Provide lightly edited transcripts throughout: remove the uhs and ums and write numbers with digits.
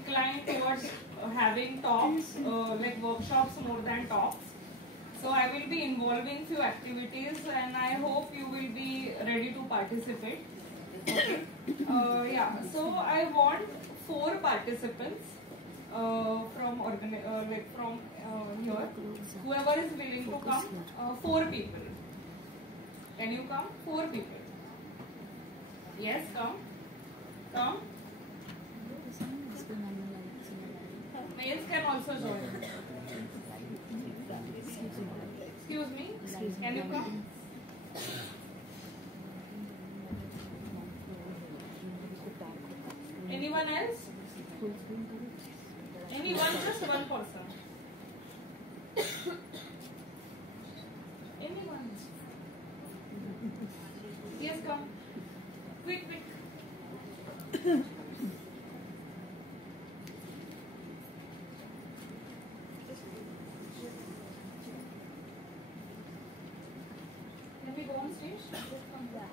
inclined towards having talks, like workshops more than talks. So I will be involving few activities, and I hope you will be ready to participate. Okay. Yeah. So I want 4 participants from here. Whoever is willing to come, 4 people. Can you come? 4 people. Yes, come. Come. Males can also join. Excuse me. Can you come? Anyone else? Anyone? Just one person. Anyone? Yes, come. Quick, quick. Can we go on stage? Come back.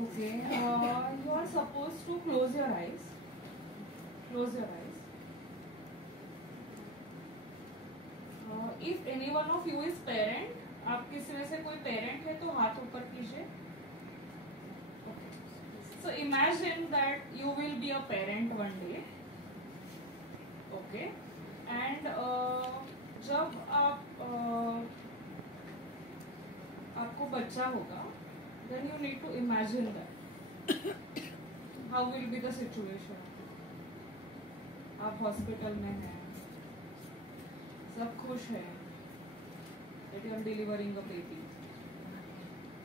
Okay, you are supposed to close your eyes. Close your eyes. If any one of you is parent, आप किसी में से कोई parent है तो हाथ ऊपर कीजिए. Okay. So imagine that you will be a parent one day. Okay. And जब आपको बच्चा होगा, then you need to imagine that how will be the situation. आप हॉस्पिटल में हैं, सब खुश हैं that you are delivering a baby.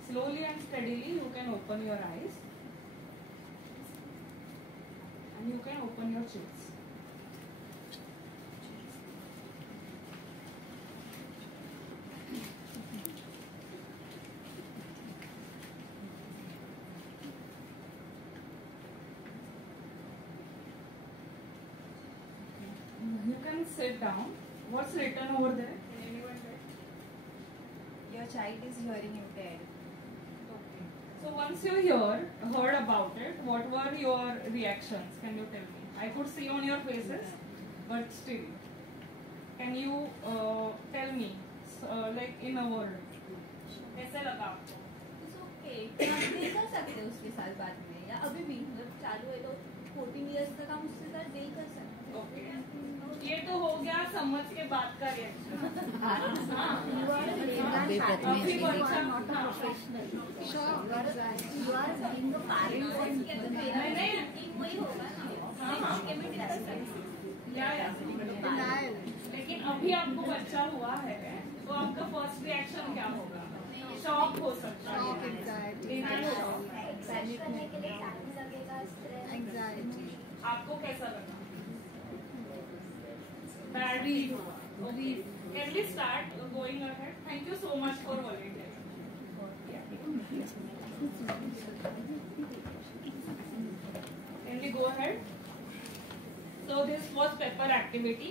Slowly and steadily you can open your eyes and you can open your cheeks. You can sit down. What's written over there? Can anyone read? Your child is hearing impaired. Okay. So once you heard about it, what were your reactions? Can you tell me? I could see on your faces, but still, can you tell me, like in a word? कैसे लगा आपको? It's okay. हम नहीं कर सकते उसके साथ बाद में या अभी भी मतलब चालू है तो 14 years तक हम उसके साथ नहीं कर सकते. Okay. ये तो हो गया समझ के बात का रिएक्शन. अभी बच्चा लेकिन अभी आपको बच्चा हुआ है तो आपका फर्स्ट रिएक्शन क्या होगा? शॉक हो सकता है. आपको कैसा लगा? Badly. Okay. Can we start going ahead? Thank you so much for volunteering. Can we go ahead? So this was paper activity.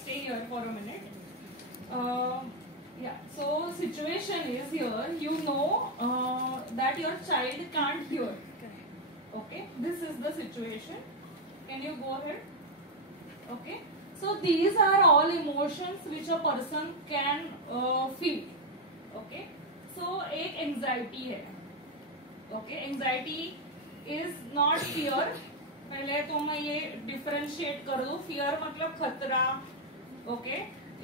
Stay here for a minute. Yeah. So situation is here. You know that your child can't hear. Okay. This is the situation. Can you go ahead? Okay. So these are all emotions which a person can feel. Okay. So एक anxiety है. Okay. Anxiety is not fear. पहले तो मैं ये differentiate कर दूँ. Fear मतलब खतरा. Okay.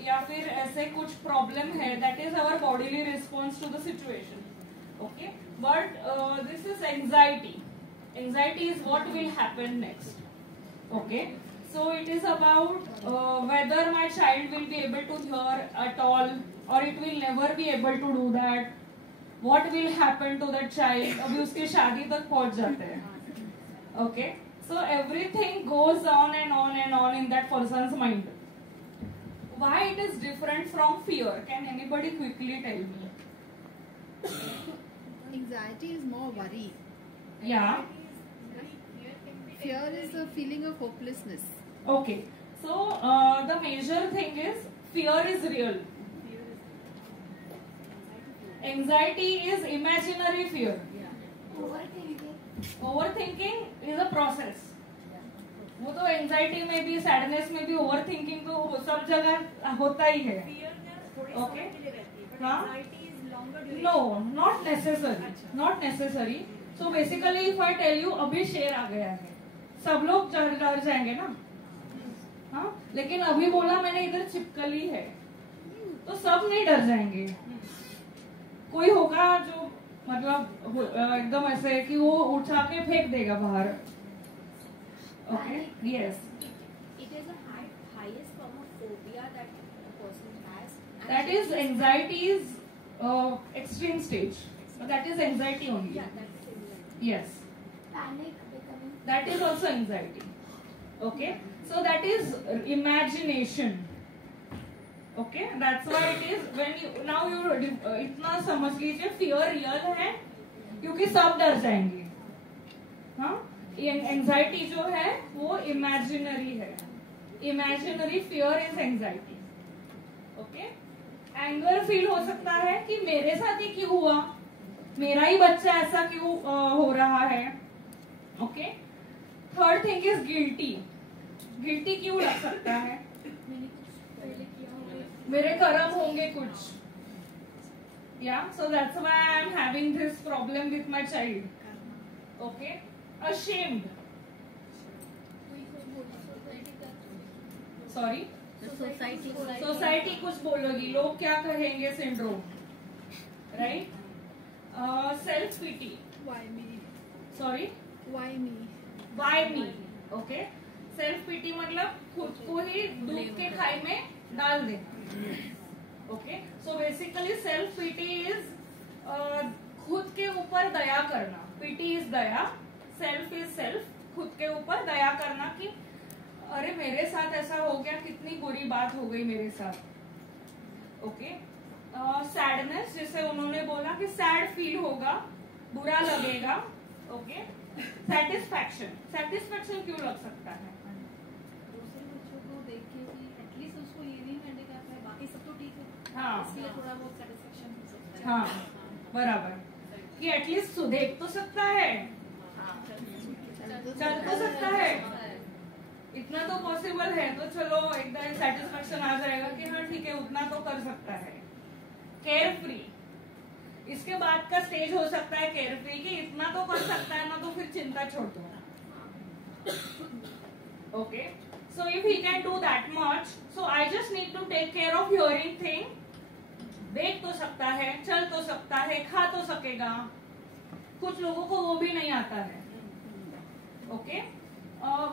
या फिर ऐसे कुछ problem है. That is our bodily response to the situation. Okay. But this is anxiety. Anxiety is what will happen next. Okay. So it is about whether my child will be able to hear at all or it will never be able to do that. What will happen to that child? अभी उसके शादी तक पहुंच जाते हैं. Okay. So everything goes on and on and on in that person's mind. Why it is different from fear? Can anybody quickly tell me? Anxiety is more worry. Yeah. Fear is a feeling of hopelessness. Okay. So the major thing is fear is real. Anxiety is imaginary fear. Overthinking is a process. वो तो anxiety में भी, sadness में भी, over thinking तो सब जगह होता ही है. Okay. No not necessary, not necessary. So basically if I tell you अभी शेर आ गया है, सब लोग डर जाएंगे ना. हाँ, लेकिन अभी बोला मैंने इधर छिपकली है, तो सब नहीं डर जाएंगे. कोई होगा जो मतलब एकदम ऐसे कि वो उठा के फेंक देगा बाहर. Okay, yes. It is a highest form of phobia that a person has. That is anxiety's extreme stage. So that is anxiety only. Yeah, that's similar. Yes. Panic becoming. That is also anxiety. Okay. So that is imagination. Okay. That's why it is when you now you इतना समझ लीजिए fear real है क्योंकि सब डर जाएंगे. हाँ. Anxiety जो है वो इमेजिनरी है. Imaginary fear is anxiety. Okay. Anger feel हो सकता है कि मेरे साथ ही क्यों हुआ, मेरा ही बच्चा ऐसा क्यों हो रहा है. Okay. Third thing is guilty. Guilty क्यों लग सकता है, मेरे कर्म होंगे कुछ. या so that's why I am having this problem with my child. Okay. ashamed. Sorry. Society कुछ बोलोगी, लोग क्या कहेंगे syndrome. Right. Self pity. Why me? Sorry. Why me? Why me. Okay. Self pity मतलब खुद को ही दूध के खाई में डाल दे. Okay. So basically self pity is खुद के ऊपर दया करना. पिटी इज दया, सेल्फ इज सेल्फ. खुद के ऊपर दया करना कि अरे मेरे साथ ऐसा हो गया, कितनी बुरी बात हो गई मेरे साथ. ओके. सैडनेस, जैसे उन्होंने बोला कि सैड फील होगा, बुरा लगेगा. ओके. सेटिस्फैक्शन. सेटिस्फैक्शन क्यों लग सकता है, दूसरे बच्चों को देख के कि एटलीस्ट उसको ये नहीं हैंडीकैप है, बाकी सब तो ठीक है. हाँ. इसलिए थोड़ा बहुत सेटिस्फैक्शन हो सकता है. हाँ, बराबर. कि एटलीस्ट देख तो सकता है, चल तो सकता है, इतना तो पॉसिबल है, तो चलो एकदम सेटिस्फैक्शन आ जाएगा कि हाँ ठीक है, उतना तो कर सकता है. Care free. इसके बाद का स्टेज हो सकता है केयर फ्री कि इतना तो कर सकता है ना, तो फिर चिंता छोड़ दो. Okay. So if he can do that much, so I just need to take care of hearing thing. देख तो सकता है, चल तो सकता है, खा तो सकेगा. कुछ लोगों को वो भी नहीं आता है. Okay.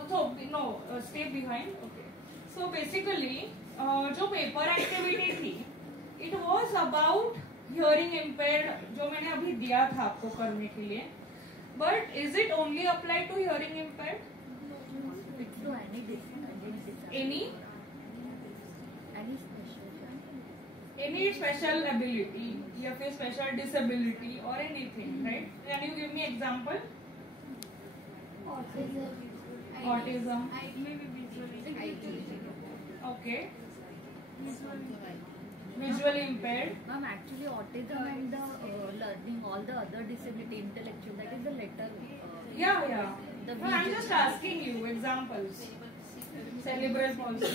So no, stay behind. Okay. So basically, जो पेपर एक्टिविटी थी, it was about hearing impaired, जो मैंने अभी दिया था आपको करने के लिए. But is it only applied to hearing impaired? Any special ability या फिर special disability or anything, right? Can you give me example? Autism. Okay. Visually impaired. Ma'am, actually autism and the learning, all the other disability, intellectual, that is the later. Yeah. The No, I'm just asking you examples. Cerebral palsy.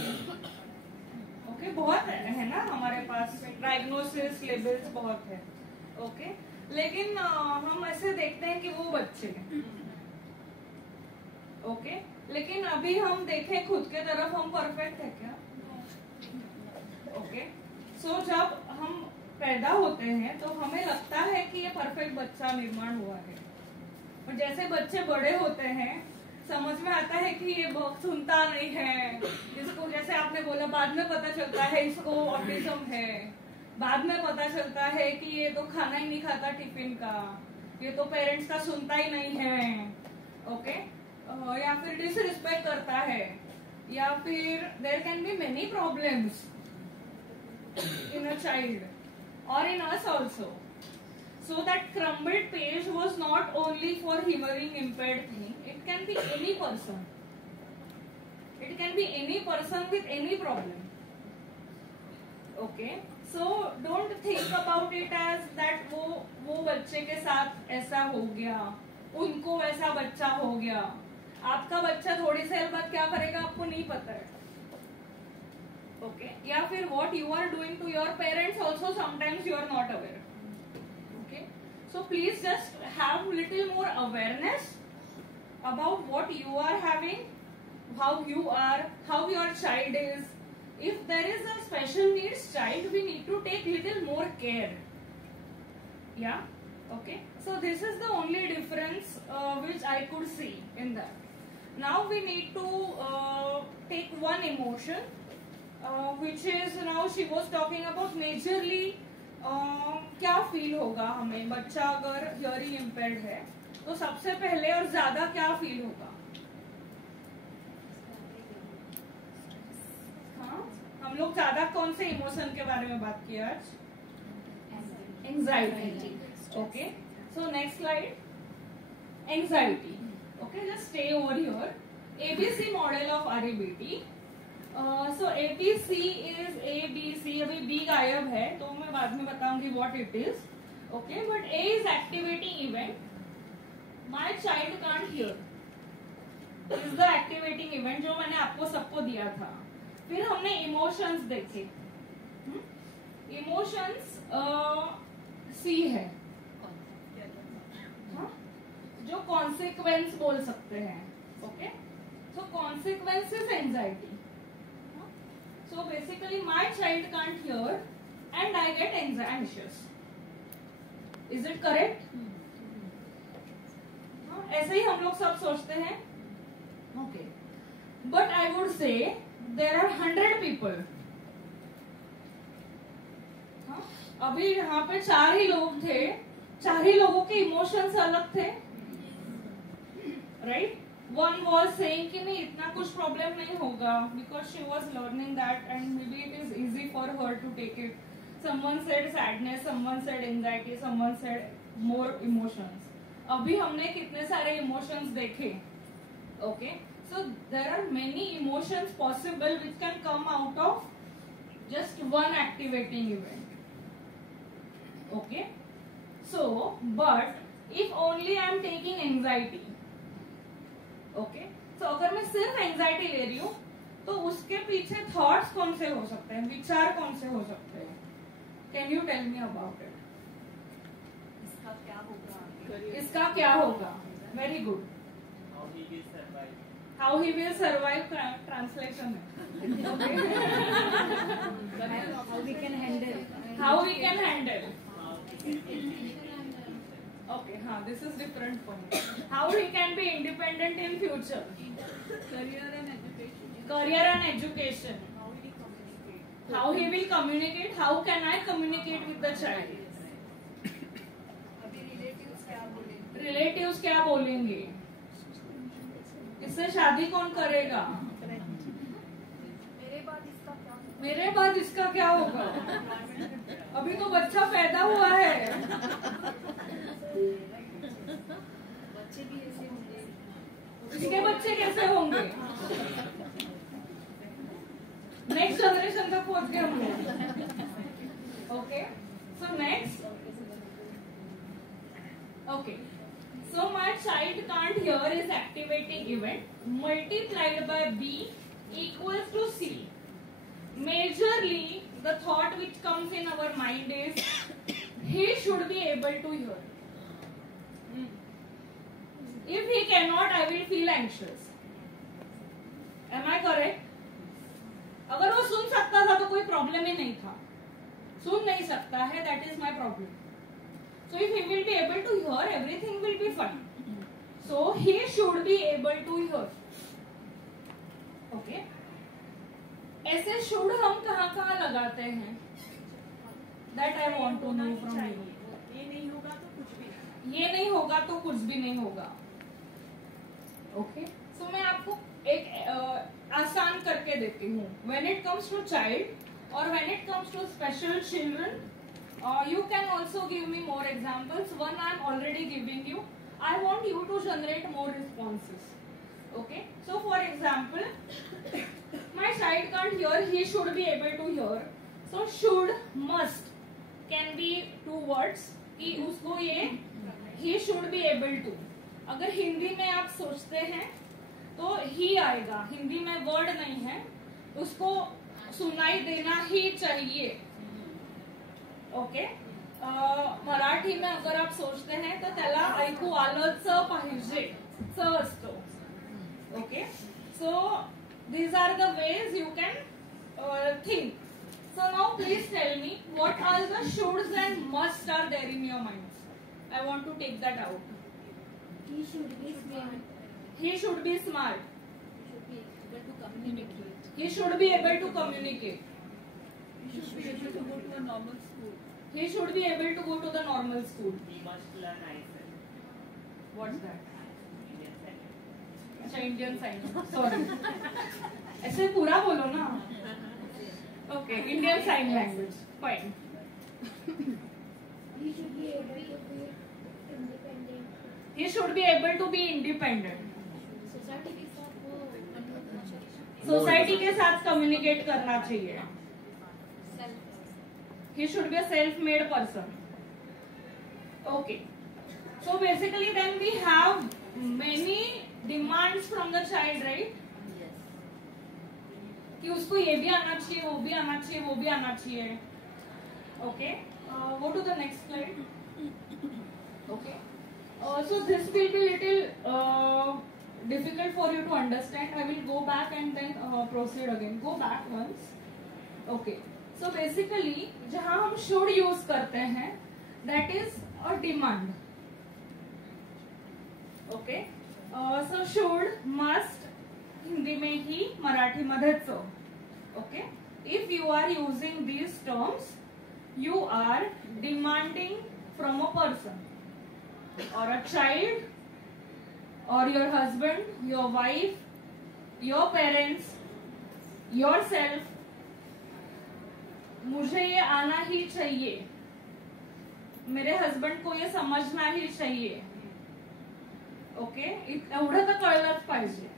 Okay, बहुत है ना हमारे पास. Diagnosis labels बहुत है. Okay. लेकिन हम ऐसे देखते हैं कि वो बच्चे हैं. ओके. लेकिन अभी हम देखें खुद के तरफ, हम परफेक्ट है क्या? ओके. सो जब हम पैदा होते हैं तो हमें लगता है कि ये परफेक्ट बच्चा निर्माण हुआ है, और जैसे बच्चे बड़े होते हैं समझ में आता है कि ये बहुत सुनता नहीं है. इसको, जैसे आपने बोला, बाद में पता चलता है इसको ऑटिज्म है. बाद में पता चलता है कि ये तो खाना ही नहीं खाता टिफिन का, ये तो पेरेंट्स का सुनता ही नहीं है. ओके. या फिर डिसरिस्पेक्ट करता है, या फिर there can be many problems in a child और in us also. So that crumbled page was not only for hearing impaired thing, it can be any person. It It can be any person with any problem. Okay, so don't think about it as that वो बच्चे के साथ ऐसा हो गया, उनको ऐसा बच्चा हो गया. आपका बच्चा थोड़ी देर बाद क्या करेगा आपको नहीं पता है. Okay, या फिर what you are doing to your parents also sometimes you are not aware. Okay, so please just have little more awareness about what you are having, how you are, how your child is. If there is a special needs child, we need to take little more care. Yeah, okay. So this is the only difference which I could see in that. Now we need to take one emotion, which is now she was talking about majorly क्या feel होगा हमें बच्चा अगर hearing impaired है तो सबसे पहले और ज्यादा क्या फील होगा. हाँ, हम लोग ज्यादा कौन से इमोशन के बारे में बात की आज? Anxiety. Okay, so next slide. Anxiety. Okay, just stay over here. ABC model of REBT. So ABC is ABC. अभी बी गायब है तो मैं बाद में बताऊंगी what it is. Okay, but A is activating event. My child can't hear is the activating event जो मैंने आपको सबको दिया था. फिर हमने इमोशंस देखे. इमोशंस सी है. हाँ? जो कॉन्सिक्वेंस बोल सकते हैं. Okay, so consequence is anxiety. So basically my child can't hear and I get anxious. Is it correct? ऐसे ही हम लोग सब सोचते हैं. Okay, but I would say there are 100 people. अभी यहाँ पे 4 ही लोग थे. 4 ही लोगों के इमोशंस अलग थे. राइट? वन वॉज सेइंग कि नहीं इतना कुछ प्रॉब्लम नहीं होगा because she was learning that and may be it is easy for her to take it. Someone said sadness, someone said anxiety, someone said more emotions. अभी हमने कितने सारे इमोशंस देखे. Okay, so there are many emotions possible which can come out of just one activating event. Okay, so but if only I am taking anxiety, okay, so अगर मैं सिर्फ anxiety ले रही हूँ तो उसके पीछे थॉट्स कौन से हो सकते हैं, विचार कौन से हो सकते हैं? Can you tell me about it? इसका क्या होगा? इसका क्या होगा? Very good. How he will survive translation है. How we can handle. How we can handle. Okay, हाँ, this is different point. How he can be independent in future. Career and education. Career and education. How he will communicate. How can I communicate with the child? अभी relatives क्या बोलेंगे? Relatives क्या बोलेंगे? इससे शादी कौन करेगा? मेरे बाद इसका क्या होगा? अभी तो बच्चा पैदा हुआ है. बच्चे भी ऐसे होंगे. इसके बच्चे कैसे होंगे? नेक्स्ट जनरेशन तक पहुंच गए हम लोग. Okay, so next. Okay, so my child can't hear is activating event multiplied by B equals to C. Majorly the thought which comes in our mind is he should be able to hear. If he cannot, I will feel anxious. Am I correct? अगर वो सुन सकता था तो कोई problem ही नहीं था. सुन नहीं सकता है, that is my problem. So if he will be able to hear, everything will be fine. So he should be able to hear. Okay? ऐसे should हम कहाँ लगाते हैं? That I want to know from you. ये नहीं होगा तो कुछ भी नहीं. ये नहीं होगा तो कुछ भी नहीं होगा. Okay? So मैं आपको एक आसान करके देती हूँ. When it comes to child or when it comes to special children, you can also give me more examples. One I am already giving you. I want you to generate more responses. Okay, so for example, my child can't hear, he should be able to hear. So should, must can be two words कि उसको ये he should be able to. अगर हिंदी में आप सोचते हैं तो ही आएगा, हिंदी में वर्ड नहीं है, उसको सुनाई देना ही चाहिए. ओके, मराठी में अगर आप सोचते हैं तो त्याला ऐकू आलंच पाहिजे, च असतो. Okay, so these are the ways you can think. So now please tell me what all the shoulds and musts are there in your minds. I want to take that out. He should be smart. He should be smart. He should be able to communicate. He should be able to communicate. He should be able to go to a normal school. He should be able to go to the normal school. He must learn ISL. What's that? Indian sign. अच्छा, Indian sign. Sorry, ऐसे पूरा बोलो ना. Okay, Indian sign language. Fine. He should be able to be independent. He should be able to be independent. Society के साथ वो society के साथ कम्युनिकेट करना चाहिए. He should be a self-made person. Okay. So basically, then we have many demands from the child, right? कि उसको ये भी आना चाहिए, वो भी आना चाहिए, वो भी आना चाहिए. Okay. Go to the next slide. Okay. So this will be little difficult for you to understand. I will go back and then proceed again. Go back once. Okay. So basically, जहाँ हम should use करते हैं, that is a demand. Okay. So should, must, Hindi में ही, मराठी मध्येच. Okay. If you are using these terms, you are demanding from a person or a child or your husband, your wife, your parents, yourself. मुझे ये आना ही चाहिए, मेरे husband को ये समझना ही चाहिए. ओके, एवढं तर कळलंच पाहिजे.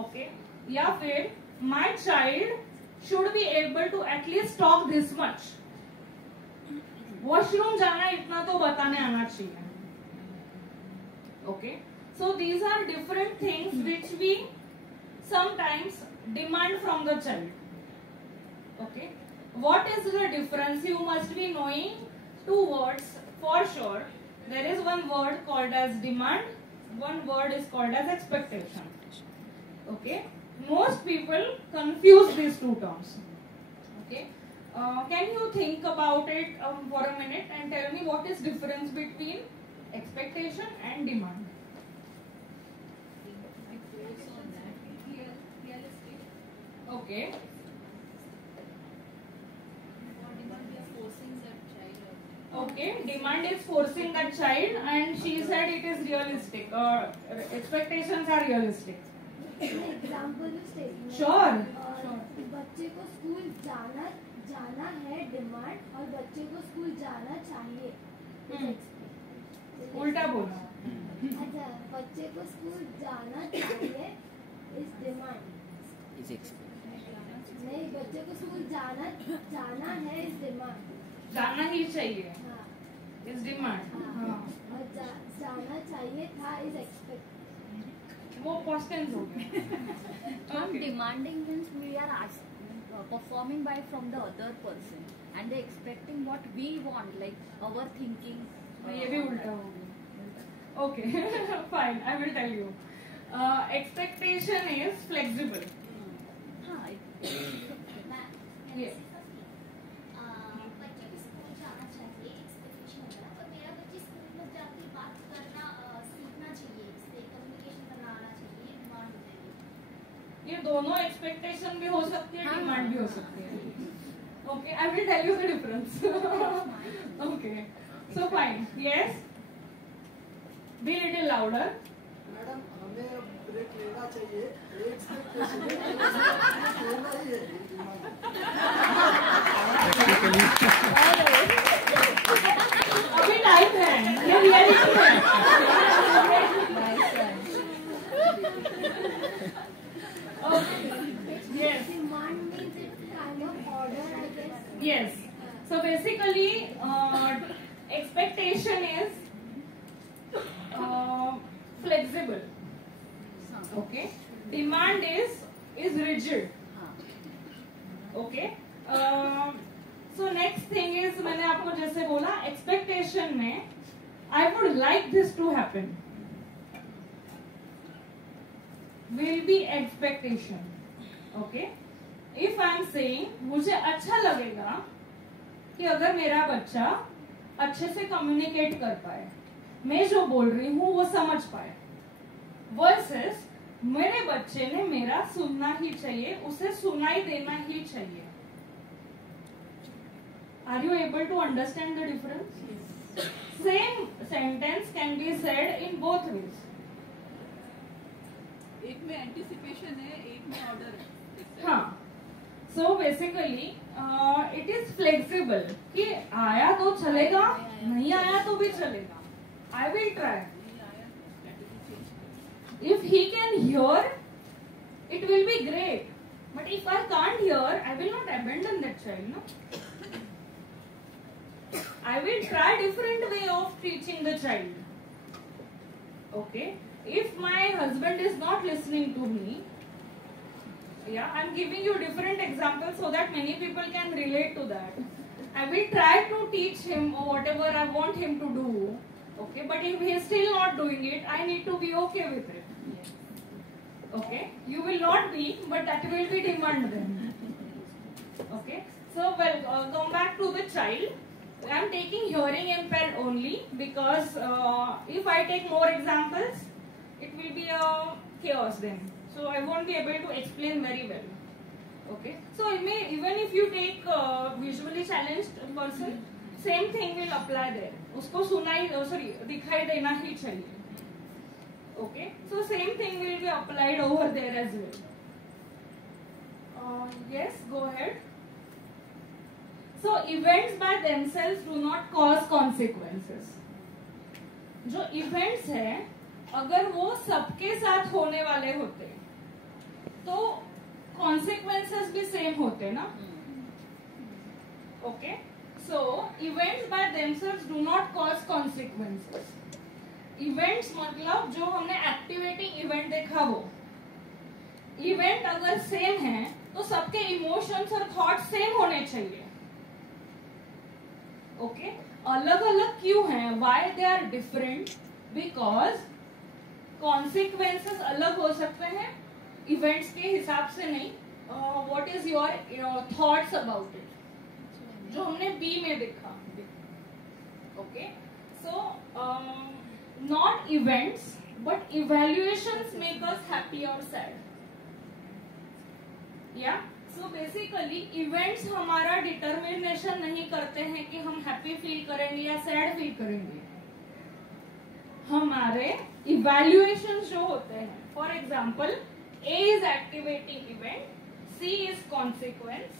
ओके, या फिर my child should be able to at least talk this much. Washroom जाना इतना तो बताने आना चाहिए. Okay, so these are different things which we sometimes demand from the child. Okay, what is the difference? You must be knowing two words for sure. There is one word called as demand, one word is called as expectation. Okay, most people confuse these two terms. Okay, can you think about it for a minute and tell me what is difference between expectation and demand? Okay. Okay, demand is forcing that child and she said it is realistic. Expectations are realistic. Example Sure. बच्चे को school जाना जाना है demand और बच्चे को school जाना चाहिए. उल्टा बोला. अच्छा, बच्चे को स्कूल जाना चाहिए इज डिमांड. नहीं, बच्चे को स्कूल जाना है इज डिमांड. जाना ही चाहिए हाँ, इज डिमांड. हाँ. और जाना चाहिए था इज एक्सपेक्ट. वो क्वेश्चन हो गए. From demanding means we are performing by from the other person and they expecting what we want, like our thinking. ये भी उल्टा हो गया. Okay, fine. I will tell you. Expectation is flexible. हाँ, Yes. बच्चे को स्कूल जाना चाहिए एक्सपेक्टेशन होता है, और मेरा बच्चे स्कूल में जाके बात करना सीखना चाहिए, इससे कम्युनिकेशन करना आना चाहिए, डिमांड होता है. ये दोनों एक्सपेक्टेशन भी हो सकती है, हाँ. डिमांड भी हो सकती है. Okay, I will tell you the difference. Okay, so fine. Yes. Be little louder. Madam, हमें अब ब्रेक लेना चाहिए. एक्सपेक्टेशन लेना ही है. अभी टाइम है, ये रियलिटी है. Yes. So basically, expectation is flexible. Okay. Demand is rigid. Okay. So next thing is, मैंने आपको जैसे बोला, expectation में I would like this to happen. Will be expectation. Okay. If I am saying मुझे अच्छा लगेगा कि अगर मेरा बच्चा अच्छे से कम्युनिकेट कर पाए, मैं जो बोल रही हूँ वो समझ पाए, वर्सेस मेरे बच्चे ने मेरा सुनना ही चाहिए, उसे सुनाई देना ही चाहिए. Are you able to understand the difference? Yes. Same sentence can be said in both ways. एक में एंटिसिपेशन है, एक में ऑर्डर है. हाँ. So basically it is flexible कि आया तो चलेगा, नहीं आया तो भी चलेगा. I will try. If he can hear, it will be great. But if I can't hear, I will not abandon that child. No? I will try different way of teaching the child. Okay. If my husband is not listening to me, yeah, I'm giving you different examples so that many people can relate to that. I will try to teach him whatever I want him to do. Okay, but if he is still not doing it, I need to be okay with it. Okay, you will not be, but that will be demand then. Okay, so well, come back to the child. I am taking hearing impaired only because if I take more examples, it will be a chaos then. So I won't be able to explain very well. Okay, so even if you take visually challenged person, same thing will apply there. उसको सुनाई दिखाई देना ही चाहिए. Okay, so same thing will be applied over there as well. Yes, go ahead. So events by themselves do not cause consequences. जो events है, अगर वो सबके साथ होने वाले होते, तो consequences भी same होते ना. Okay, so events by themselves do not cause consequences. Events मतलब जो हमने एक्टिवेटिंग इवेंट देखा, वो इवेंट अगर सेम है तो सबके इमोशंस और थॉट्स सेम होने चाहिए. ओके, अलग अलग क्यों हैं? Why they are different? Because consequences अलग हो सकते हैं इवेंट्स के हिसाब से नहीं. What is your thoughts about it, जो हमने बी में देखा. Okay, so not events but evaluations make us happy or sad. Yeah, so basically events हमारा determination नहीं करते हैं कि हम happy feel करेंगे या sad feel करेंगे. हमारे evaluations जो होते हैं, for example, A is activating event, C is consequence.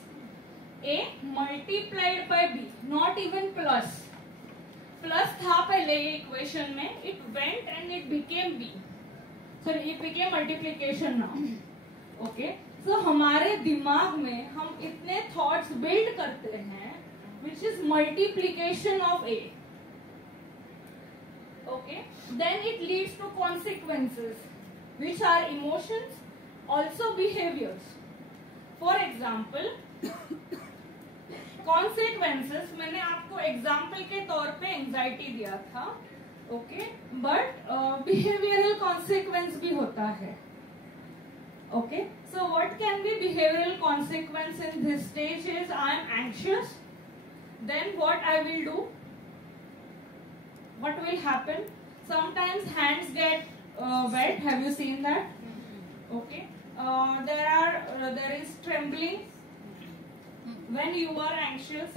A multiplied by B, not even plus. Plus था पहले ये इक्वेशन में, it went and it became B, sorry it became multiplication now. Okay, so हमारे दिमाग में हम इतने thoughts build करते हैं which is multiplication of A. Okay, then it leads to consequences which are emotions, also behaviours. For example consequences मैंने आपको example के तौर पे एंजाइटी दिया था. ओके, बट बिहेवियरल कॉन्सिक्वेंस भी होता है. Okay, so what can be behavioural consequence in this stage is I am anxious, then what I will do, what will happen? Sometimes hands get wet. Have you seen that? Okay, there is trembling. When you are anxious,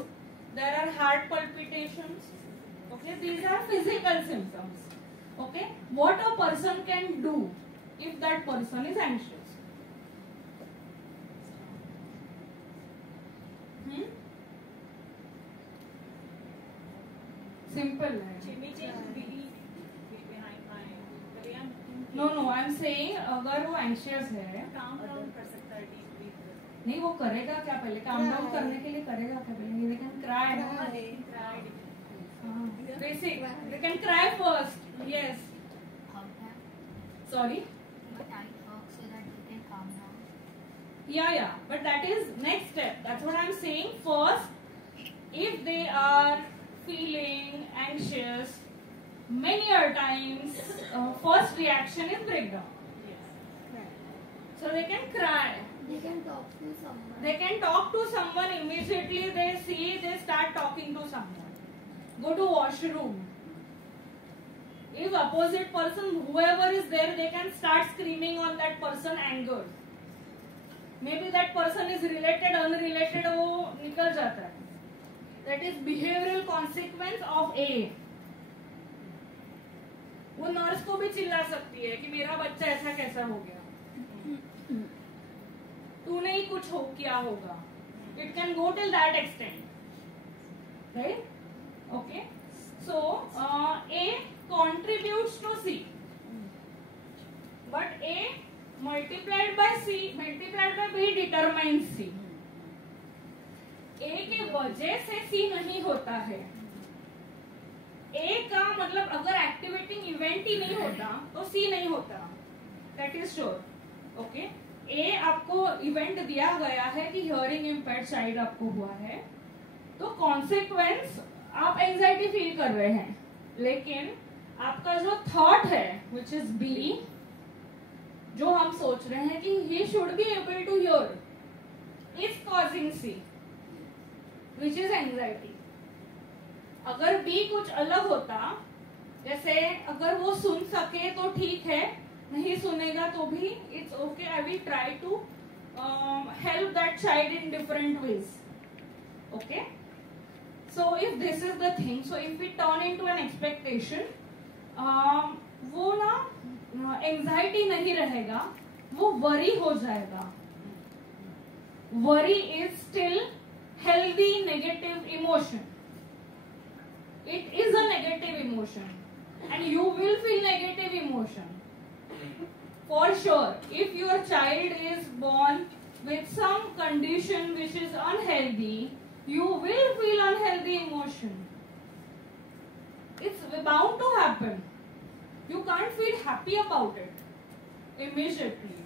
there are heart palpitations. Okay, these are physical symptoms. Okay, what a person can do if that person is anxious? Simple. No, I am saying अगर वो anxious है, calm down कर सकता है, deep breath. नहीं वो करेगा क्या पहले, काम डाउन करने के लिए करेगा क्या पहले, they can cry. Basic, they can cry first. Yes. Sorry. Yeah, but that is next step. That's what I'm saying. First, if they are feeling anxious, many a times, first reaction is breakdown. So they can cry. They can talk to someone. They can talk to someone immediately. They start talking to someone. Go to washroom. If opposite person, whoever is there, they can start screaming on that person anger. Maybe that person is related, unrelated, वो निकल जाता है. That is behavioral consequence of A. वो nurse को भी चिल्ला सकती है कि मेरा बच्चा ऐसा कैसा हो गया, तूने ही कुछ हो किया होगा. It can go till that extent, right? Okay. So A contributes to C, but A multiplied by C multiplied by B determines C. A के वजह से C नहीं होता है. A का मतलब अगर एक्टिवेटिंग इवेंट ही नहीं होता तो C नहीं होता. That is sure. Okay. A आपको इवेंट दिया गया है कि हियरिंग इम्पेयर्ड चाइल्ड आपको हुआ है, तो कॉन्सिक्वेंस आप एंजाइटी फील कर रहे हैं, लेकिन आपका जो थॉट है विच इज बी, जो हम सोच रहे हैं कि he should be able to hear, is causing C which is anxiety. अगर बी कुछ अलग होता, जैसे अगर वो सुन सके तो ठीक है, नहीं सुनेगा तो भी it's okay, I will try to help that child in different ways. Okay, so if this is the thing, so if we turn into an expectation, वो ना एंजाइटी नहीं रहेगा, वो वरी हो जाएगा. Worry is still healthy negative emotion. It is a negative emotion and you will feel negative emotion for sure. If your child is born with some condition which is unhealthy, you will feel unhealthy emotion. It's bound to happen. You can't feel happy about it immediately.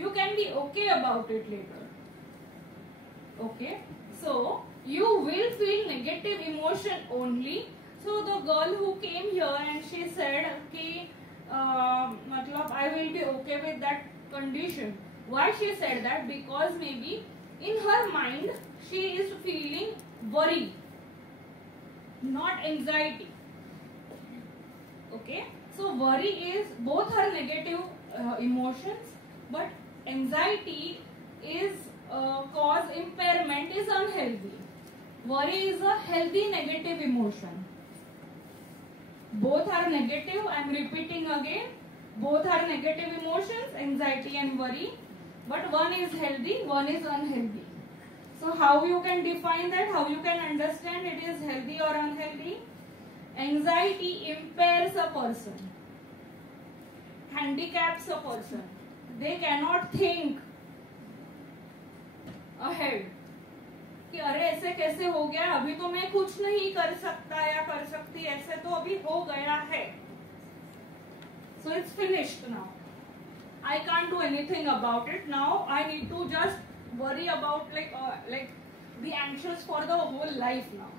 You can be okay about it later. Okay, so you will feel negative emotion only. So the girl who came here and she said कि मतलब I will be okay with that condition. Why she said that? Because maybe in her mind she is feeling worry, not anxiety. Okay, so worry is both are negative emotions, but anxiety is cause impairment is unhealthy. Worry is a healthy negative emotion. Both are negative. I am repeating again. Both are negative emotions, anxiety and worry. But one is healthy, one is unhealthy. So how you can define that? How you can understand it is healthy or unhealthy? Anxiety impairs a person, handicaps a person. They cannot think ahead. कि अरे ऐसे कैसे हो गया, अभी तो मैं कुछ नहीं कर सकता या कर सकती, ऐसे तो अभी हो गया है. So it's finished now. I can't do anything about it now. I need to just worry about like be anxious for the whole life now.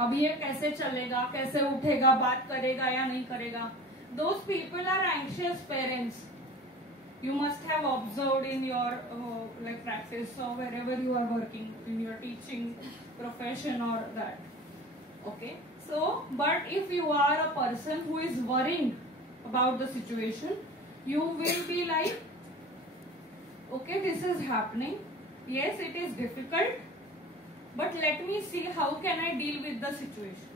अभी ये कैसे चलेगा, कैसे उठेगा, बात करेगा या नहीं करेगा. Those people are anxious parents. You must have observed in your like practice or wherever you are working in your teaching profession or that. Okay, so but if you are a person who is worrying about the situation, you will be like, okay, this is happening, yes it is difficult, but let me see how can I deal with the situation.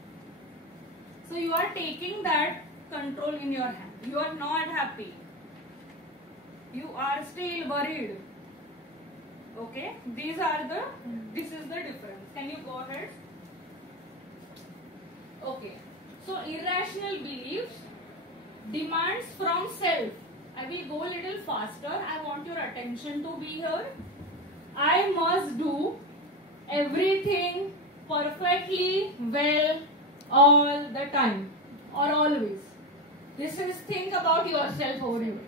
So you are taking that control in your hand. You are not happy, you are still worried. Okay, this is the difference. Can you go ahead? Okay, so irrational beliefs demands from self I will go a little faster. I want your attention to be here. I must do everything perfectly well all the time or always. This is think about yourself over here.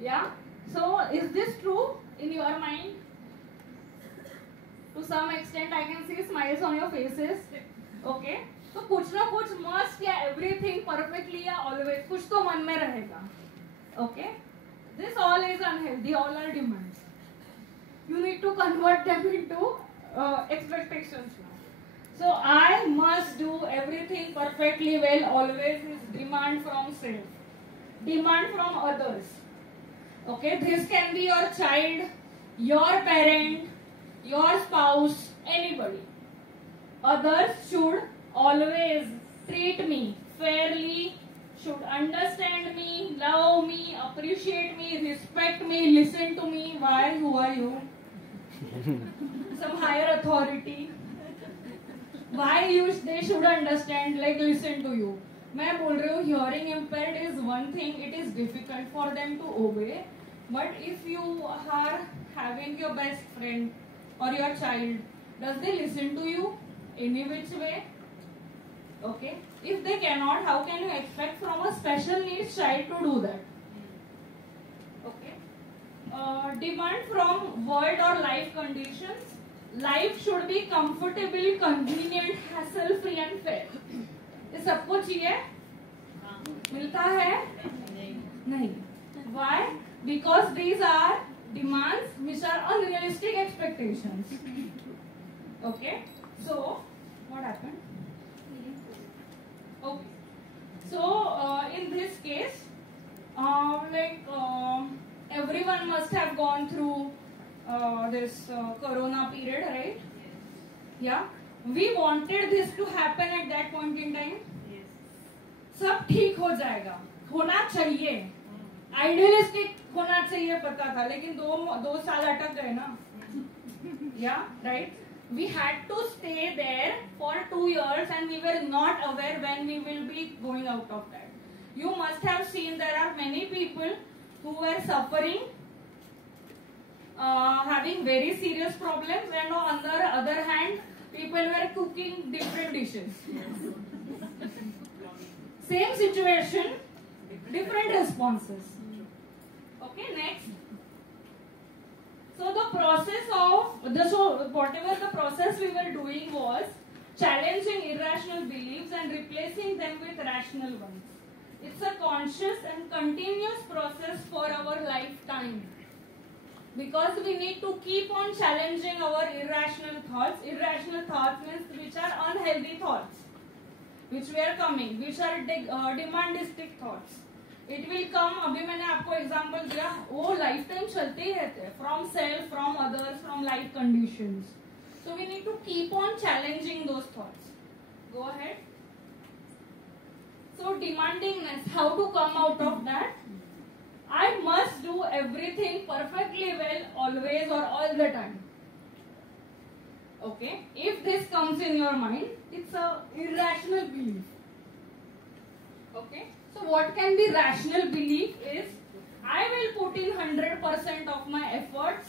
Yeah? So, is this true in your mind? To some extent, I can see smiles on your faces. Okay? तो कुछ ना कुछ must या everything perfectly या always कुछ तो मन में रहेगा. Okay? This all is unhealthy. All are demands. You need to convert them into expectations now. So I must do everything perfectly well always is demand from self. Demand from others. Okay? This can be your child, your parent, your spouse, anybody. Others should always treat me fairly, should understand me, love me, appreciate me, respect me, listen to me. Why? Who are you? Some higher authority. Why they should understand, like listen to you. मैं बोल रही हूँ hearing impaired is one thing. It is difficult for them to obey. But if you are having your best friend or your child, does they listen to you any which way? Okay. If they cannot, how can you expect from a special needs child to do that? Okay. Demand from world or life conditions. Life should be comfortable, convenient, hassle-free and fair. ये सबको चाहिए? मिलता है? नहीं. Why? Because these are demands which are unrealistic expectations. Okay. So, what happened? Okay. So, in this case, everyone must have gone through this corona period, right? Yeah. We wanted this to happen at that point in time. सब ठीक हो जाएगा, होना चाहिए, idealistic होना चाहिए पता था, लेकिन दो साल अटक गए ना. Yeah, right. We had to stay there for 2 years and we were not aware when we will be going out of that. You must have seen there are many people who were suffering, having very serious problems, and on the other hand, people were cooking different dishes. Same situation, different responses. Okay, next. So the process of whatever the process we were doing was challenging irrational beliefs and replacing them with rational ones. It's a conscious and continuous process for our lifetime. Because we need to keep on challenging our irrational thoughts. Irrational thoughts means which are unhealthy thoughts, which were coming, which are demandistic thoughts. It will come. अभी मैंने आपको example दिया, वो lifetime चलते ही रहते हैं, from self, from others, from life conditions. So we need to keep on challenging those thoughts. Go ahead. So demandingness, how to come out of that? I must do everything perfectly well, always or all the time. Okay? If this comes in your mind, it's a irrational belief. Okay? So what can be rational belief is, I will put in 100% of my efforts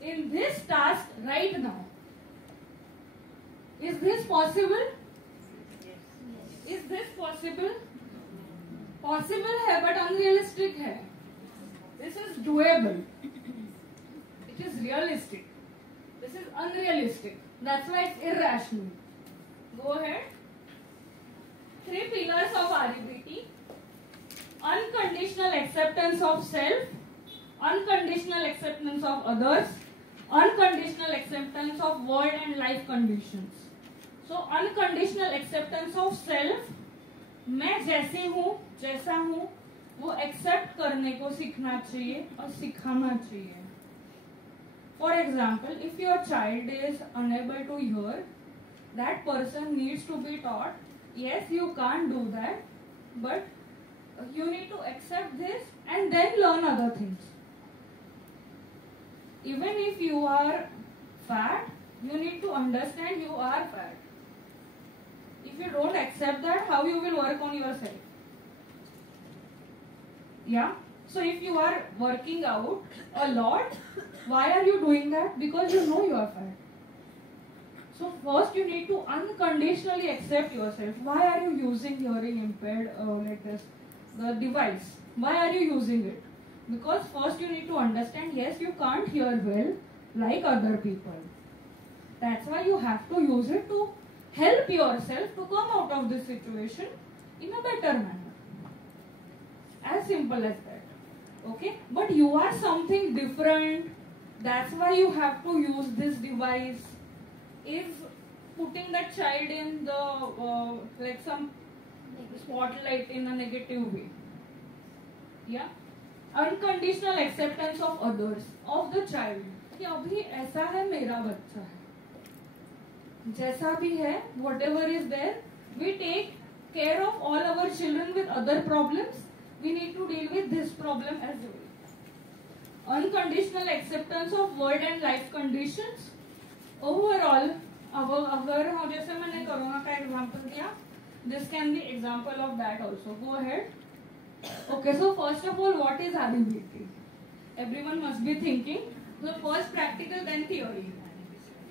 in this task right now. Is this possible? Is this possible? Possible है but unrealistic है. This is doable. It is realistic. This is unrealistic. That's why it's irrational. Go ahead. 3 pillars of REBT. Unconditional acceptance of self, unconditional acceptance of others, unconditional acceptance of world and life conditions. So unconditional acceptance of self, मैं जैसी हूँ, जैसा हूँ, वो accept करने को सीखना चाहिए और सिखाना चाहिए. For example, if your child is unable to hear, that person needs to be taught, yes, you can't do that, but you need to accept this and then learn other things. Even if you are fat, you need to understand you are fat. If you don't accept that, how you will work on yourself? Yeah. So if you are working out a lot, why are you doing that? Because you know you are fat. So first you need to unconditionally accept yourself. Why are you using hearing impaired like this, the device? Why are you using it? Because first you need to understand, yes, you can't hear well like other people. That's why you have to use it to help yourself to come out of this situation in a better manner. As simple as that. Okay? But you are something different. That's why you have to use this device. Is putting that child in the like some spotlight in a negative way. Yeah? Unconditional acceptance of others, of the child. कि अभी ऐसा है, मेरा बच्चा है, जैसा भी है, whatever is there, we take care of all our children with other problems. We need to deal with this problem as well. Unconditional acceptance of world and life conditions. Overall, अगर जैसे मैंने कोरोना का example दिया, this can be example of that also. Go ahead. Okay, so first of all, what is ability? Everyone must be thinking. So first practical, then theory.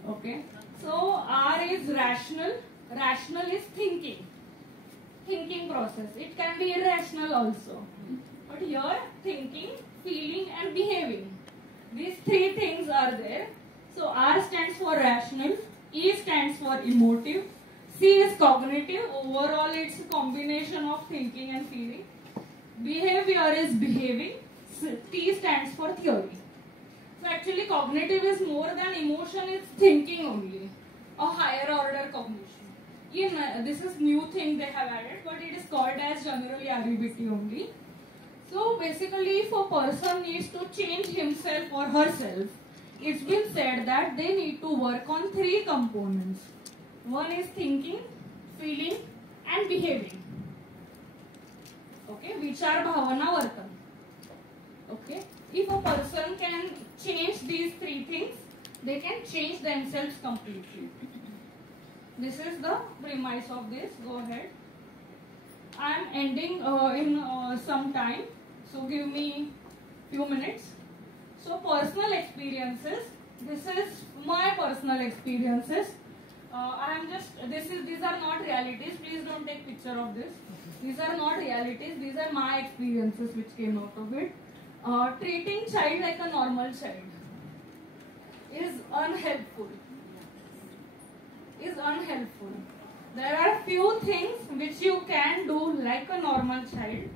Okay. So R is rational. Rational is thinking. Thinking process. It can be irrational also. But here, thinking, feeling and behaving. These three things are there. So R stands for rational. E stands for emotive. C is cognitive. Overall, it's a combination of thinking and feeling. Behavior is behaving. T stands for theory. So actually cognitive is more than emotion, it's thinking only. A higher order cognition. This is new thing they have added, but it is called as generally REBT only. So basically if a person needs to change himself or herself, it's been said that they need to work on three components. One is thinking, feeling and behaving. Okay, vichar, bhavana, vartan. Okay, if a person can change these three things, they can change themselves completely. This is the premise of this. Go ahead. I am ending in some time, so give me few minutes. So personal experiences. This is my personal experiences. These are not realities. Please don't take picture of this. These are not realities. These are my experiences which came out of it. Treating child like a normal child is unhelpful. There are few things which you can do like a normal child.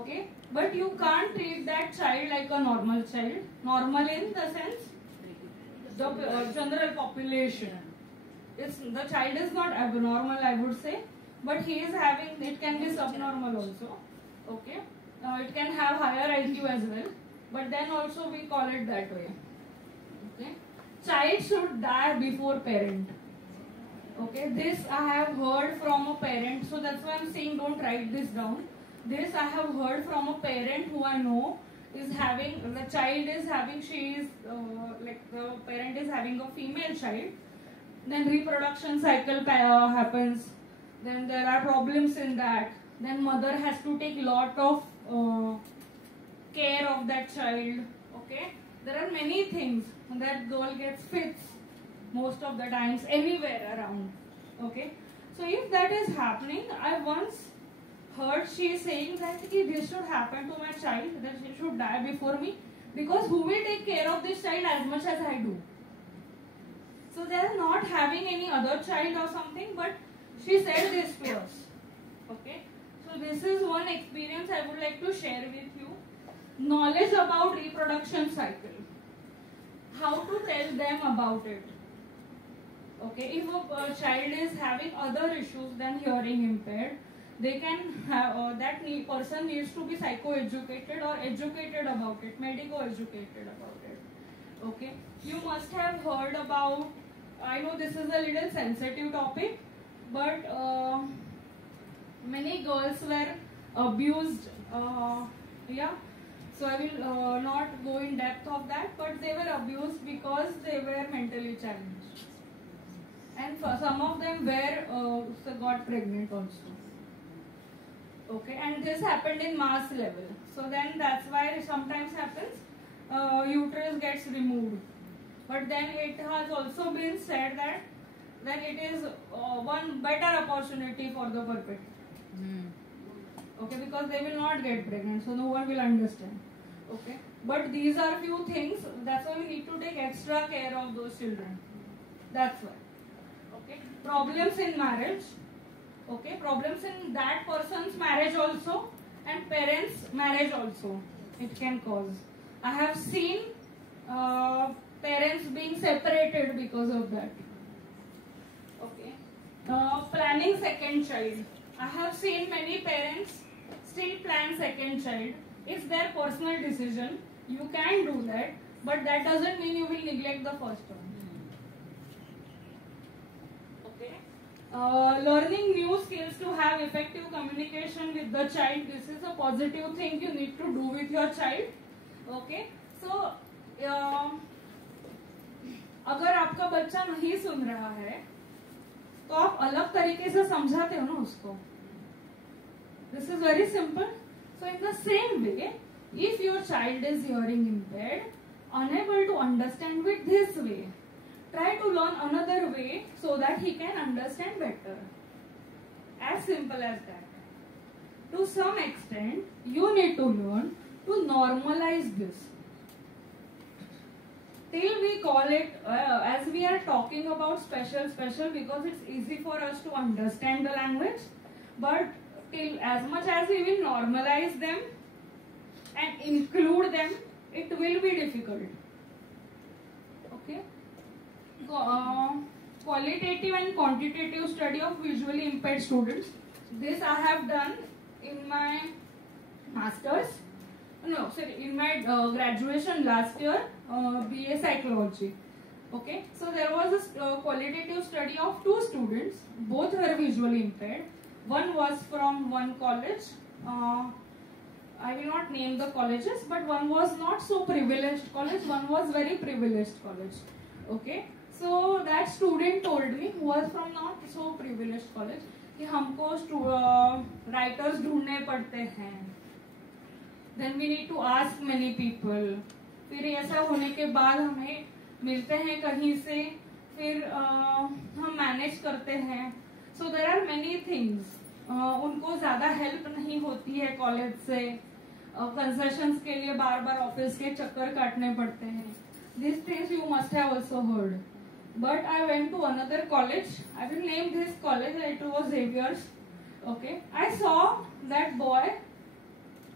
Okay, but you can't treat that child like a normal child. Normal in the sense the general population. The child is not abnormal, I would say, but he is having, it can be subnormal also. Okay, it can have higher IQ as well, but then also we call it that way. Okay, child should die before parent. Okay, this I have heard from a parent, so that's why I'm saying don't write this down. This I have heard from a parent who I know is having, the child is having, she is like the parent is having a female child. Then reproduction cycle happens. Then there are problems in that. Then mother has to take lot of care of that child. Okay, there are many things. That girl gets fits most of the times anywhere around. Okay, so if that is happening, I once heard she saying that this should happen to my child, that she should die before me, because who will take care of this child as much as I do? So they are not having any other child or something, but she said this to us. Okay, so this is one experience I would like to share with you. Knowledge about reproduction cycle. How to tell them about it. Okay, if a child is having other issues than hearing impaired, they can have, person needs to be psycho-educated or educated about it, medico-educated about it. Okay, you must have heard about, I know this is a little sensitive topic, but many girls were abused, yeah. So I will not go in depth of that, but they were abused because they were mentally challenged. And some of them were got pregnant also. Okay, and this happened in mass level. So then that's why it sometimes happens, uterus gets removed. But then it has also been said that then it is one better opportunity for the perpetrator. Okay, because they will not get pregnant, so no one will understand. Okay, but these are few things. That's why we need to take extra care of those children. That's why. Okay, problems in marriage. Okay, problems in that person's marriage also, and parents' marriage also. It can cause. I have seen parents being separated because of that. Okay, planning second child. I have seen many parents still plan second child. It's their personal decision. You can do that, but that doesn't mean you will neglect the first one. Okay. Learning new skills to have effective communication with the child. This is a positive thing you need to do with your child. Okay. So, अगर आपका बच्चा नहीं सुन रहा है, तो आप अलग तरीके से समझाते हो ना उसको. This is very simple. So in the same way, if your child is hearing impaired, unable to understand with this way, try to learn another way so that he can understand better. As simple as that. To some extent, you need to learn to normalize this. Till we call it, as we are talking about special because it's easy for us to understand the language, but till as much as we will normalize them and include them, it will be difficult. Okay. Qualitative and quantitative study of visually impaired students. This I have done in my masters. No, sorry, in my graduation last year, BA Psychology. Okay, so there was a qualitative study of 2 students. Both were visually impaired. One was from one college. I will not name the colleges, but one was not so privileged college. One was very privileged college. Okay, so that student told me, who was from not so privileged college, कि हमको writers ढूंढने पड़ते हैं. Then we need to ask many people. फिर ऐसा होने के बाद हमें मिलते हैं कहीं से, फिर हम मैनेज करते हैं. So there are many things. उनको ज़्यादा हेल्प नहीं होती है कॉलेज से. कंसेशंस के लिए बार बार ऑफिस के चक्कर काटने पड़ते हैं. These things you must have also heard. But I went to another college. I will name this college. It was Xavier's. Okay. I saw that boy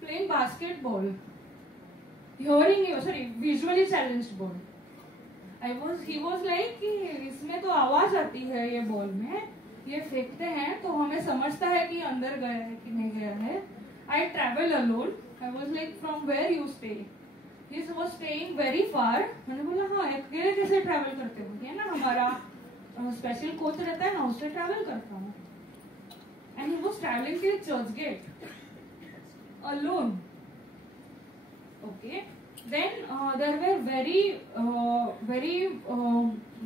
playing basketball. Visually challenged boy. He was like कि इसमें तो आवाज आती है ये ball में, ये फेंकते हैं तो हमें समझता है कि अंदर गया है कि नहीं गया है. I travel alone. I was like, from where you stay? He was staying very far. मैंने बोला हाँ अकेले कैसे ट्रैवल करते हो? ये ना हमारा स्पेशल कोच रहता है ना, उससे ट्रैवल करता हूँ. And he was traveling till Churchgate alone. Okay. Then there were very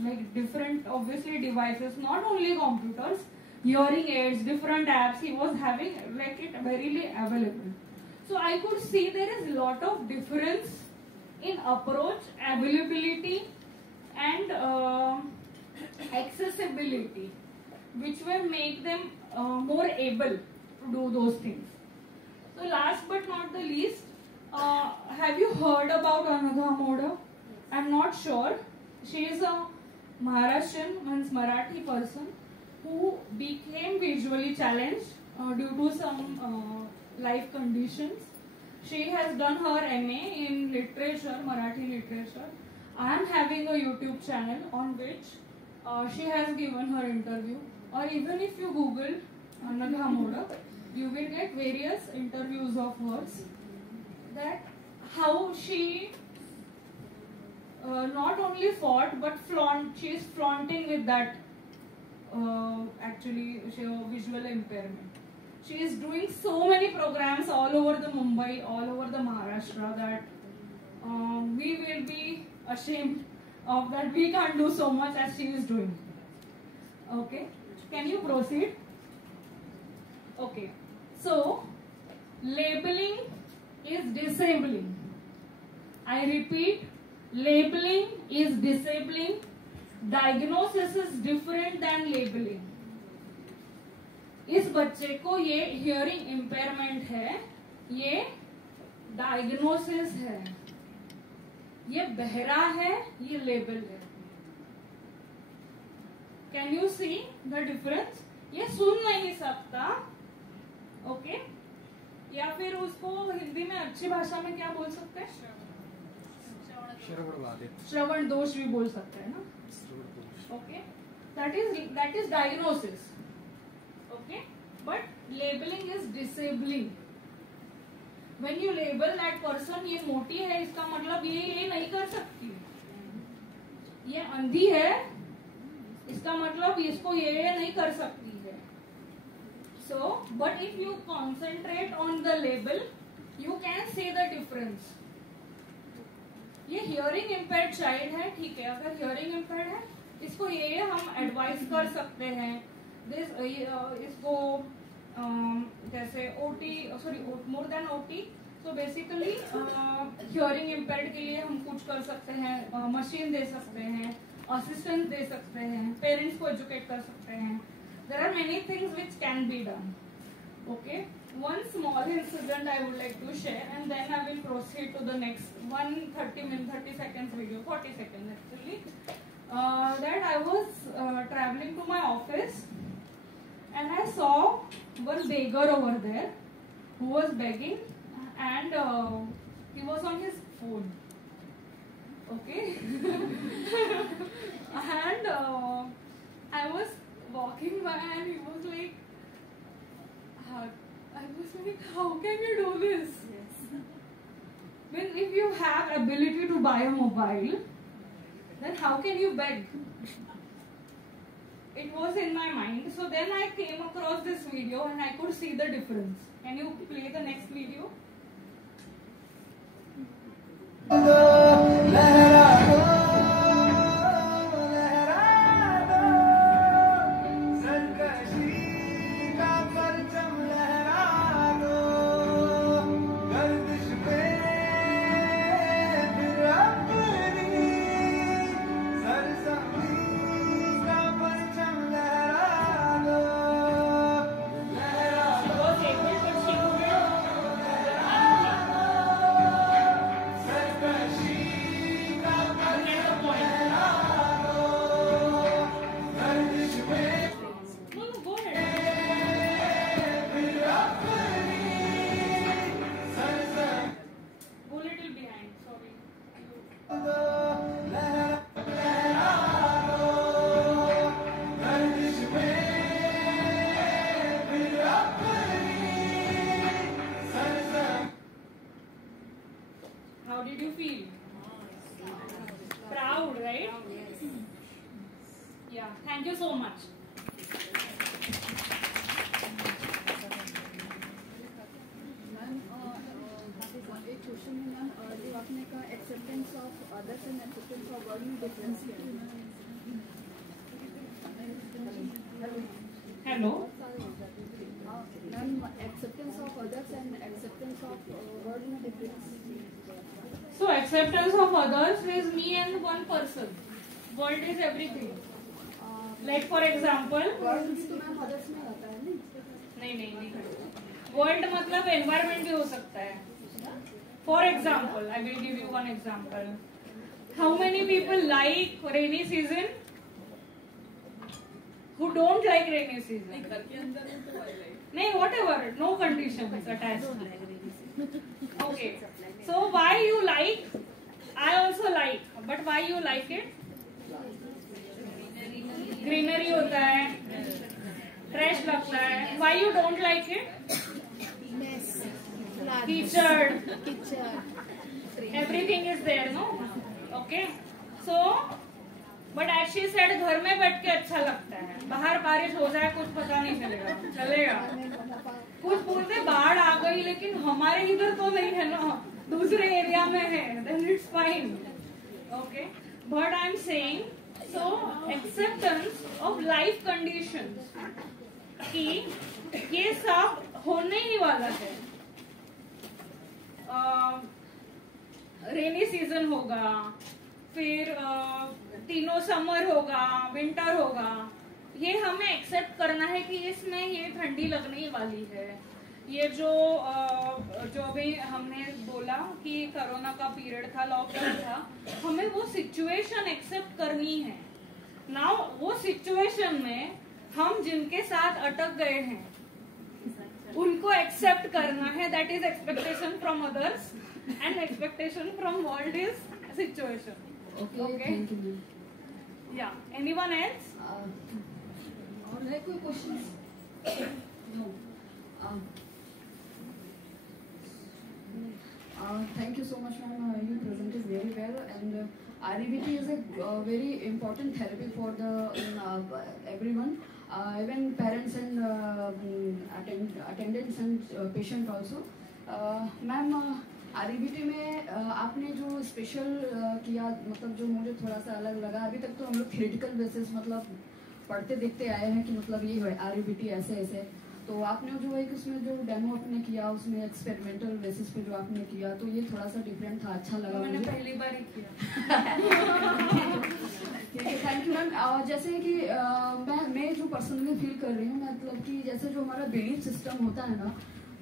like different obviously devices, not only computers, hearing aids, different apps. He was having like it very available. So I could see there is a lot of difference in approach, availability, and accessibility, which will make them more able to do those things. So last but not the least, have you heard about Anagha Moda? I'm not sure. She is a Maharashtrian, means Marathi person, who became visually challenged due to some life conditions. She has done her MA in literature, Marathi literature. I am having a YouTube channel on which she has given her interview. Or even if you Google Anagha Moda, you will get various interviews of hers. That how she not only fought but she is flaunting with that actually visual impairment. She is doing so many programs all over the Mumbai, all over the Maharashtra that we will be ashamed of that. We can't do so much as she is doing. Okay, can you proceed? Okay, so labeling is disabling. I repeat, labeling is disabling. Diagnosis is different than labeling. इस बच्चे को ये hearing impairment है, ये diagnosis है. ये बहरा है, ये लेबल है. Can you see the difference? ये सुन नहीं सकता, ओके? या फिर उसको हिंदी में अच्छी भाषा में क्या बोल सकते हैं? श्रवण दोष भी बोल सकते हैं ना. Okay, that is diagnosis. Okay, but labelling is disabling. When you label that person, ये मोटी है, इसका मतलब ये नहीं कर सकती. ये अंधी है, इसका मतलब इसको ये नहीं कर सकती है. So but if you concentrate on the label, you can see the difference. ये हियरिंग इम्पेयर्ड चाइल्ड है, ठीक है. अगर हियरिंग इम्पेयर्ड है, इसको ये हम एडवाइस कर सकते हैं. इसको जैसे OT, sorry more than OT. So basically hearing impaired के लिए हम कुछ कर सकते हैं. मशीन दे सकते हैं, असिस्टेंस दे सकते हैं, पेरेंट्स को एजुकेट कर सकते हैं. There are many things which can be done. Okay, one small incident I would like to share, and then I will proceed to the next 30 seconds video, 40 seconds actually. That I was traveling to my office, and I saw one beggar over there who was begging, and he was on his phone. Okay. And I was walking by, and he was like, I was like, how can you do this? Yes. When if you have ability to buy a mobile, then how can you beg? It was in my mind. So then I came across this video and I could see the difference. Can you play the next video? How did you feel? Proud, right? Yeah, thank you so much. एक question है ma'am, जो आपने कहा acceptance of others and acceptance of word में difference क्या है? Hello. Ma'am, acceptance of others and acceptance of word में difference. So acceptance of others is me and one person. World is everything. Like for example, word भी तो ma'am others में आता है नहीं? नहीं. World मतलब environment भी हो सकता है. For example, I will give you one example. How many people like rainy season? Who don't like rainy season? घर के अंदर में तो वाइल्ड नहीं, whatever, no conditions attached. Okay. So why you like? I also like, but why you like it? Greenery होता है, fresh लगता है. Why you don't like it? Kitchen. Everything is there, no? Okay. So, but as she said, घर में बैठ के अच्छा लगता है. बाहर बारिश हो जाए कुछ पता नहीं चलेगा. कुछ बोलते बाढ़ आ गई, लेकिन हमारे इधर तो नहीं है ना, दूसरे एरिया में है. Then it's fine. Okay. But I'm saying, so acceptance of life conditions कि ये सब होने ही वाला है. रेनी सीजन होगा, फिर तीनों समर होगा, विंटर होगा, ये हमें एक्सेप्ट करना है कि इसमें ये ठंडी लगने वाली है। ये जो भी हमने बोला कि कोरोना का पीरियड था, लॉकडाउन था, हमें वो सिचुएशन एक्सेप्ट करनी है। नाउ वो सिचुएशन में हम जिनके साथ अटक गए हैं उनको एक्सेप्ट करना है। That is expectation from others and expectation from world is situation. Okay, thank you. या एनीवन एल्स? और है कोई questions? No. Thank you so much, ma'am. You presented very well, and REBT is a very important therapy for the everyone, even parents and attendants and patient also. Ma'am, REBT में आपने जो special किया, मतलब जो मुझे थोड़ा सा अलग लगा, अभी तक तो हम लोग थ्योरेटिकल बेसिस मतलब पढ़ते देखते आए हैं कि मतलब ये है REBT ऐसे ऐसे, तो आपने जो है कि उसमें जो डेमो आपने किया उसमें एक्सपेरिमेंटल बेसिस पे जो आपने किया, तो ये थोड़ा सा डिफरेंट था, अच्छा लगा मैंने मुझे। पहली बार ही किया। ठीक है, थैंक यू मैम। जैसे कि मैं जो पर्सनली फील कर रही हूँ, मतलब कि जैसे जो हमारा बिलीफ सिस्टम होता है ना,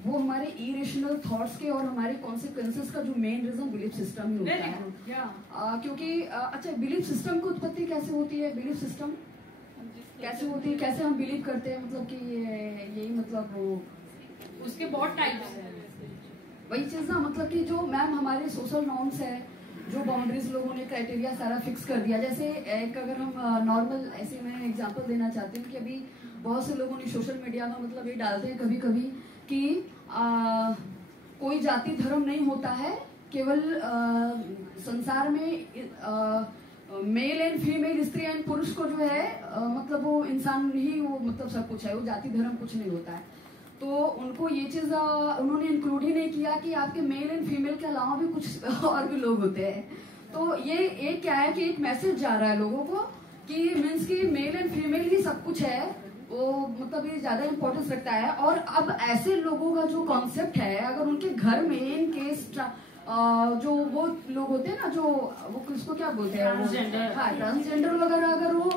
वो हमारे इरेशनल थॉट्स के और हमारे कॉन्सिक्वेंसेस का जो मेन रीजन बिलीफ सिस्टम ही होता है। क्योंकि अच्छा, बिलीफ सिस्टम की उत्पत्ति कैसे होती है, बिलीफ सिस्टम कैसे होती है, कैसे हम बिलीव करते हैं, मतलब कि यही मतलब वो उसके बहुत टाइप्स हैं। वही चीज ना, मतलब कि जो मैम हमारे सोशल नॉर्म्स है, जो बाउंड्रीज लोगों ने क्राइटेरिया सारा फिक्स कर दिया। जैसे एक अगर हम नॉर्मल ऐसे मैं एग्जांपल देना चाहती हूँ कि अभी बहुत से लोगों ने सोशल मीडिया में मतलब ये डालते हैं कभी कभी कि कोई जाति धर्म नहीं होता है, केवल संसार में मेल एंड फीमेल, स्त्री एंड पुरुष को जो है मतलब वो इंसान ही वो मतलब सब कुछ है, वो जाति धर्म कुछ नहीं होता है। तो उनको ये चीज उन्होंने इंक्लूड ही नहीं किया कि आपके मेल एंड फीमेल के अलावा भी कुछ और भी लोग होते हैं। तो ये एक क्या है कि एक मैसेज जा रहा है लोगों को कि मीन्स कि मेल एंड फीमेल ही सब कुछ है, वो मतलब ये ज्यादा इम्पोर्टेंस रखता है। और अब ऐसे लोगों का जो कॉन्सेप्ट है, अगर उनके घर में इन केस जो वो लोग होते हैं ना, जो वो किसको क्या बोलते हैं, ट्रांसजेंडर, हाँ ट्रांसजेंडर वगैरह अगर वो